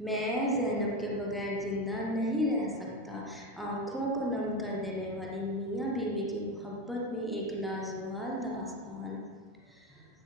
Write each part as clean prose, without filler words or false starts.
میں زینب کے بغیر زندہ نہیں رہ سکتا۔ آنکھوں کو نم کر دینے والی میاں بیوی کی محبت میں ایک لازوال داستان۔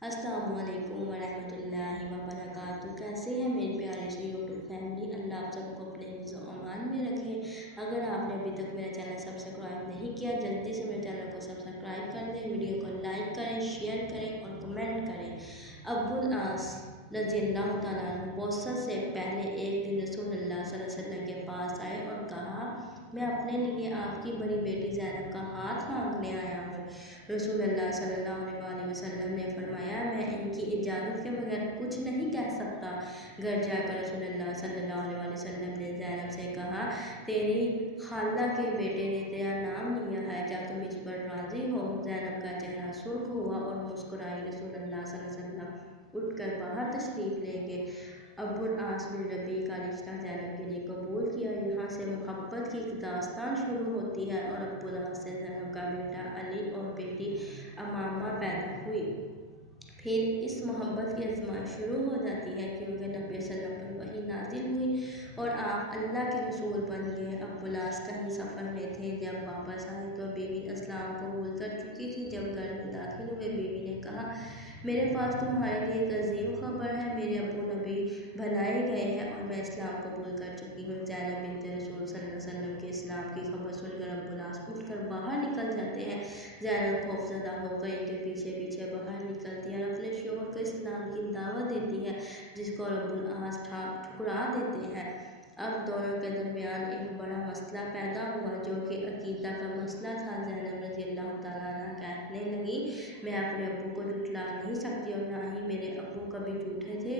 السلام علیکم ورحمۃ اللہ وبرکاتہ۔ کیسے ہیں میرے پیارے سے یوٹیوب فیملی؟ اللہ آپ سب کو اپنے حفظ و امان میں رکھے۔ اگر آپ نے ابھی تک میرا چینل سبسکرائب نہیں کیا، جلدی سے میرے چینل کو سبسکرائب کر دیں، ویڈیو کو لائک کریں، شیئر کریں اور کمنٹ کریں۔ ابو العاص رضی اللہ تعالیٰ عنہ بعثت سے پہلے ایک دن رسول اللہ صلی اللہ علیہ وسلم کے پاس آئے اور کہا، میں اپنے لیے آپ کی بڑی بیٹی زینب کا ہاتھ مانگنے آیا ہوں۔ رسول اللہ صلی اللہ علیہ وسلم نے فرمایا، میں ان کی اجازت کے بغیر کچھ نہیں کہہ سکتا۔ گھر جا کر رسول اللہ صلی اللہ علیہ وسلم نے زینب سے کہا، تیری خالہ کے بیٹے نے تیرا نام لیا ہے، کیا تم اس پر راضی ہو؟ زینب کا چہرہ سرخ ہوا اور مسکرائی۔ رسول اللہ صلی اللہ علیہ وسلم اٹھ کر باہر تشریف لے گئے۔ ابو العاص بن ربیع کا رشتہ زینب کے لیے قبول کیا۔ یہاں سے محبت کی ایک داستان شروع ہوتی ہے اور ابو العاص سے زینب کا بیٹا علی اور بیٹی امامہ پیدا ہوئی۔ پھر اس محبت کی آزمائش شروع ہو جاتی ہے، کیونکہ نبی صلی اللہ علیہ وسلم پر وحی نازل ہوئی اور آپ اللہ کے رسول بن گئے۔ ابو العاص کہیں سفر میں تھے، جب واپس آئے تو بیوی اسلام قبول کر چکی تھی۔ جب گھر میں داخل ہوئے، بیوی نے کہا، میرے پاس تمہارے لیے ایک عظیم خبر ہے، میرے ابو نبی بنائے گئے ہیں اور میں اسلام قبول کر چکی ہوں۔ زینب بنت رسول صلی اللہ علیہ وسلم کے اسلام کی خبر سن کر ابو العاص اٹھ کر باہر نکل جاتے ہیں۔ زینب خوفزدہ ہو کر ان کے پیچھے پیچھے باہر نکلتی ہے اور اپنے شوہر کو اسلام کی دعوت دیتی ہے، جس کو ابو العاص ٹھکرا دیتے ہیں۔ اب دونوں کے درمیان ایک بڑا مسئلہ پیدا ہوا، جو کہ عقیدہ کا مسئلہ تھا۔ زینب رضی اللہ تعالیٰ عنہ کہنے لگی، میں اپنے ابو کو جھٹلا نہیں سکتی اور نہ ہی میرے ابو کبھی جھوٹے تھے،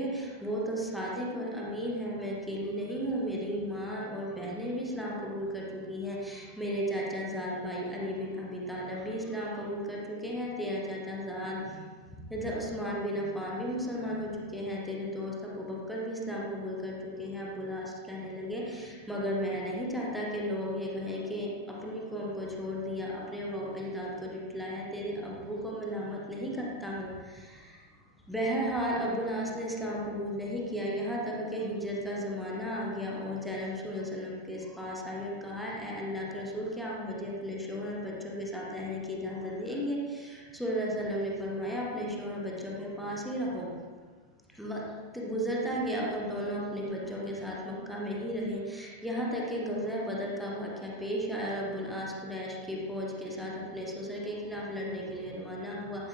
وہ تو صادق اور امین ہے۔ میں اکیلی نہیں ہوں، میری ماں اور بہنیں بھی اسلام قبول کر چکی ہیں۔ میرے چاچا زاد بھائی علی بن ابی طالب بھی اسلام قبول کر چکے ہیں۔ تیرا چاچا زاد عثمان بن عفان بھی مسلمان ہو چکے ہیں۔ تیرے دوست ابو بکر بھی اسلام قبول کر چکے ہیں۔ ابو العاص کہنے لگے، مگر میں نہیں چاہتا کہ لوگ یہ کہیں کہ اپنی قوم کو چھوڑ دیا، اپنے اجداد کو جھٹلایا، تیرے ابو کو ملامت نہیں کرتا ہوں۔ بہرحال ابو العاص نے اسلام قبول نہیں کیا، یہاں تک کہ ہجرت کا زمانہ آ گیا اور زینب رسول اللہ صلی اللہ علیہ وسلم کے پاس آئی اور کہا، اے اللہ کے رسول، کیا آپ مجھے اپنے شوہر اور بچوں کے ساتھ رہنے کی اجازت دیں گے؟ رسول اللہ صلی اللہ علیہ وسلم نے فرمایا، اپنے شوہر اور بچوں کے پاس ہی رہو۔ وقت گزرتا گیا اور دونوں اپنے بچوں کے ساتھ مکہ میں ہی رہے، یہاں تک کہ غزوہ بدر کا واقعہ پیش آیا اور ابو العاص قریش کی فوج کے ساتھ اپنے سسر کے خلاف لڑنے کے لیے روانہ ہوا۔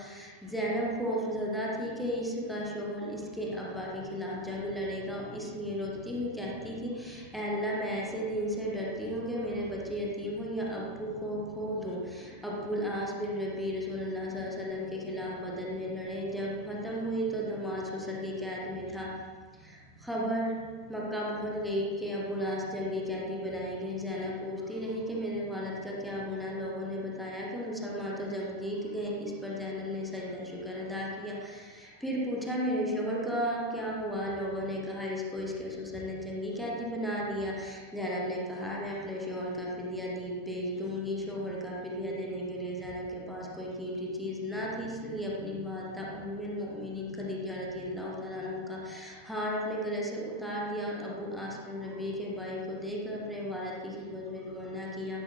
زینب خوفزدہ تھی کہ اس کا شوہر اس کے ابا کے خلاف جنگ لڑے گا، اس لیے روتی ہوئی کہتی تھی، اے اللہ، میں ایسے دن سے ڈرتی ہوں کہ میرے بچے یتیم ہوں یا ابو کو کھو دوں۔ ابو العاص بن ربیع رسول اللہ صلی اللہ علیہ وسلم کے خلاف بدر میں لڑے۔ جب ختم ہوئی تو داماد سسر کی قید میں تھا۔ خبر مکہ پہنچ گئی کہ ابو العاص جنگی قیدی بنائے گئے۔ زینب پوچھتی رہی کہ میرے والد کا کیا گناہ؟ لوگوں نے بتایا کہ مسلمان تو جنگ جیت گئے۔ اس پر زینب نے سجدہ شکر ادا کیا۔ پھر پوچھا، میرے شوہر کا کیا ہوا؟ لوگوں نے کہا، اس کو اس کے سسر نے جنگی قیدی بنا لیا۔ زینب نے کہا، میں اپنے شوہر کا فدیہ بھیج دوں گی۔ شوہر کا فدیہ دینے کے لیے زینب کے پاس کوئی قیمتی چیز نہ تھی، اس لیے اپنی والدہ ام المؤمنین خدیجہ رضی اللہ تعالیٰ عنہ کا ہار اپنے گلے سے اتار دیا اور ابو العاص بن ربیع کے بھائی کو دے کر اپنے والد کی خدمت میں روانہ کیا۔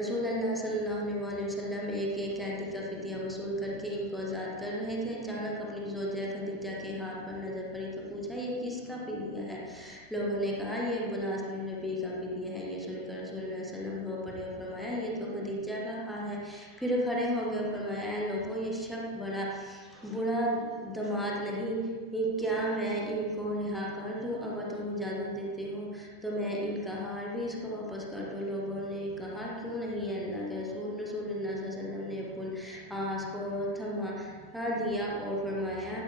رسول اللہ صلی اللہ علیہ وسلم ایک ایک قیدی کا فدیہ وصول کر کے ان کو آزاد کر رہے تھے۔ اچانک اپنی زوجہ خدیجہ کے ہار پر نظر پڑی تو پوچھا، یہ کس کا فدیہ ہے؟ لوگوں نے کہا، یہ ابو العاص بن ربیع کا فدیہ ہے۔ یہ سن کر رسول اللہ صلی اللہ علیہ وسلم رو پڑے اور فرمایا، یہ تو خدیجہ کا ہار ہے۔ پھر کھڑے ہو گئے اور فرمایا، اے لوگوں، یہ شخص بڑا برا داماد نہیں، کیا میں ان کو رہا کر دوں؟ اگر تم اجازت دیتے ہو تو میں ان کا ہار بھی اس کو واپس کر دوں۔ لوگوں نے کہا، کیوں نہیں اے اللہ کے رسول؟ رسول اللہ صلی اللہ علیہ وسلم نے ابو العاص کو تھما دیا اور فرمایا،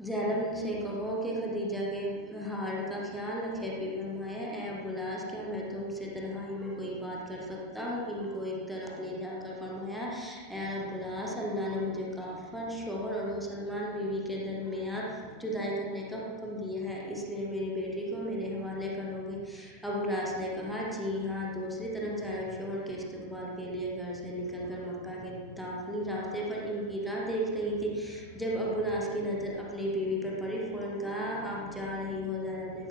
زینب سے کہو کہ خدیجہ کے ہار کا خیال رکھے۔ پھر فرمایا، اے ابو العاص، کیا میں تم سے تنہائی میں کوئی بات کر سکتا ہوں؟ ان کو ایک طرف لے جا کر فرمایا، اے ابو العاص، اللہ نے مجھے کافر شوہر اور مسلمان بیوی کے درمیان جدائی کرنے کا حکم دیا ہے، اس لیے میری بیٹی کو میرے حوالے کرو گے؟ ابو العاص نے کہا، جی ہاں۔ دوسری طرف زینب شوہر کے استقبال کے لیے گھر سے نکل کر مکہ کے داخلی راستے پر ان کی راہ دیکھ رہی تھی۔ جب ابو العاص کی نظر اپنی بیوی پر پڑی، فوراً کہا، آپ جا رہی ہو؟ زینب نے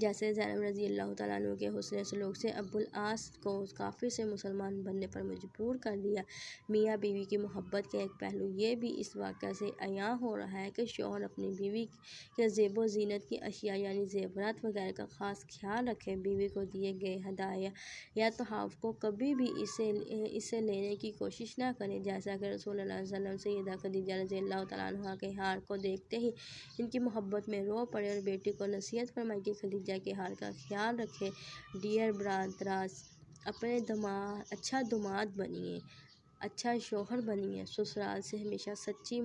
جیسے زینب رضی اللہ تعالیٰ عنہ کے حسن سلوک سے ابو العاص کو کافر سے مسلمان بننے پر مجبور کر دیا۔ میاں بیوی کی محبت کا ایک پہلو یہ بھی اس واقعہ سے عیاں ہو رہا ہے کہ شوہر اپنی بیوی کے زیب و زینت کی اشیاء یعنی زیورات وغیرہ کا خاص خیال رکھے۔ بیوی کو دیے گئے ہدایہ یا تحائف کو کبھی بھی اسے لینے کی کوشش نہ کرے، جیسا کہ رسول اللہ صلی اللہ علیہ وسلم سیدہ خدیجہ رضی اللہ تعالیٰ عنہا کے ہار کو دیکھتے ہی ان کی محبت میں رو پڑے اور بیٹی کو نصیحت فرمائی کہ خدیجہ کے ہار کا خیال رکھے۔ ڈیئر برادرز، اپنے اچھا داماد بنیے، اچھا شوہر بنیے، سسرال سے ہمیشہ سچی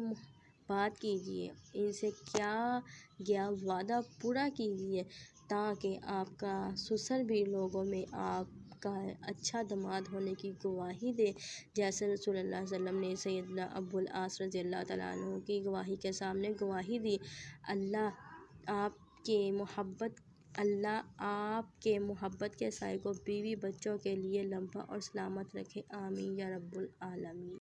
بات کیجیے، ان سے کیا گیا وعدہ پورا کیجیے تاکہ آپ کا سسر بھی لوگوں میں آپ کا اچھا داماد ہونے کی گواہی دے، جیسے رسول اللہ صلی اللہ علیہ وسلم نے سیدنا ابو العاص رضی اللہ تعالیٰ عنہ کی گواہی کے سامنے گواہی دی۔ اللہ آپ کے محبت کے سائے کو بیوی بچوں کے لیے لمبا اور سلامت رکھے، آمین یا رب العالمین۔